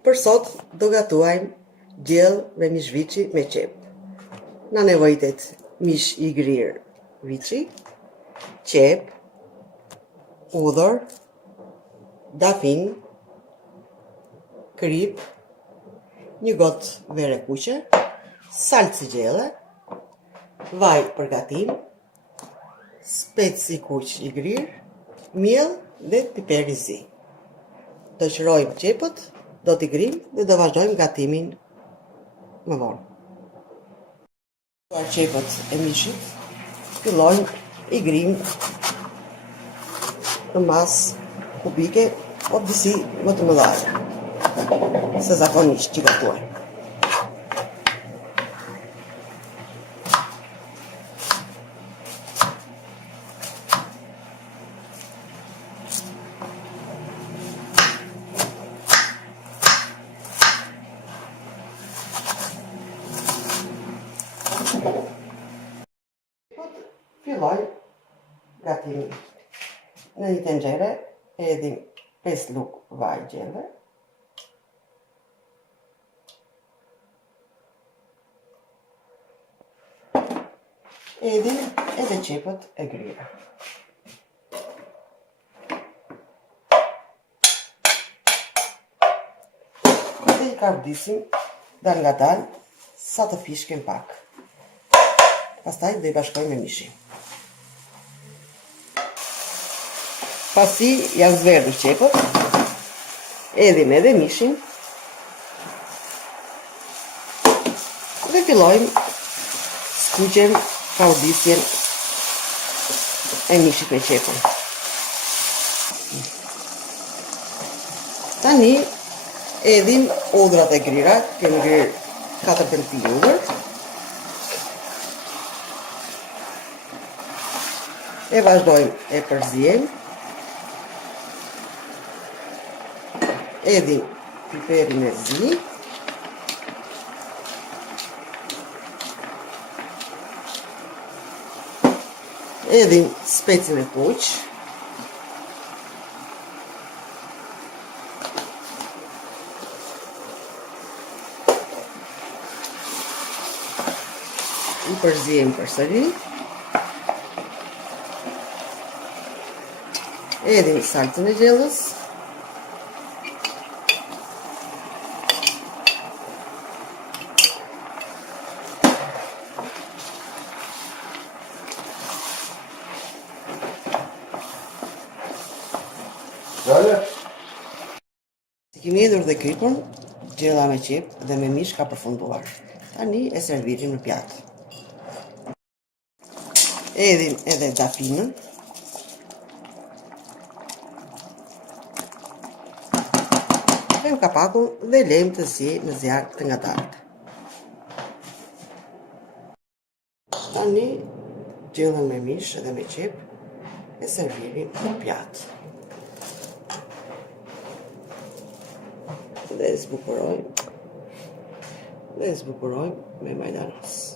Për sot do gatuajmë gjell me mish viçi me qep. Na nevojitet mish I grirë viçi, qep, udhër, dafin, krip, një gotë verë kuqe, salcë gjelle, vaj për gatim, spec I kuq I grirë, miell dhe piper I zi. Do qërojmë qepët, do t'i grim dhe do vazhdojmë gatimin më vonë. Qepët e mishit, fillojmë I grim në masë kubike o disi më të mëdha se zakonisht që gatuajmë. Filloj gatimin. Në një tenxhere edhim 5 lugë vaj gjelle, edhim edhe qepët e grira. Dhe I kavdisim dal nga dal sa të fishken pak. Pastaj do I bashkojmë me mishin. Pasi janë zverdhur qepët, edhim edhe mishin dhe fillojmë skuqem kavdisjen e mishit me qepën. Tani edhim udhrat e grira, kemi grirë 4 pelti udhër. E vazhdojmë e përzijemi. Edhim piperin e zi. Edhim specin e kuq. I përzijemi përsëri. Edhim salcën e gjellës. Si kemi hedhur dhe kripën, gjella me qep dhe me mish ka përfunduar. Tani e servirim në pjatë. Edhim edhe dafinën. Hem kapakun dhe lejmë të zi në zjarr të ngadaltë. Tani gjellën me mish edhe me qep e servirim në pjatë. Dhe zbukurojmë me majdanos.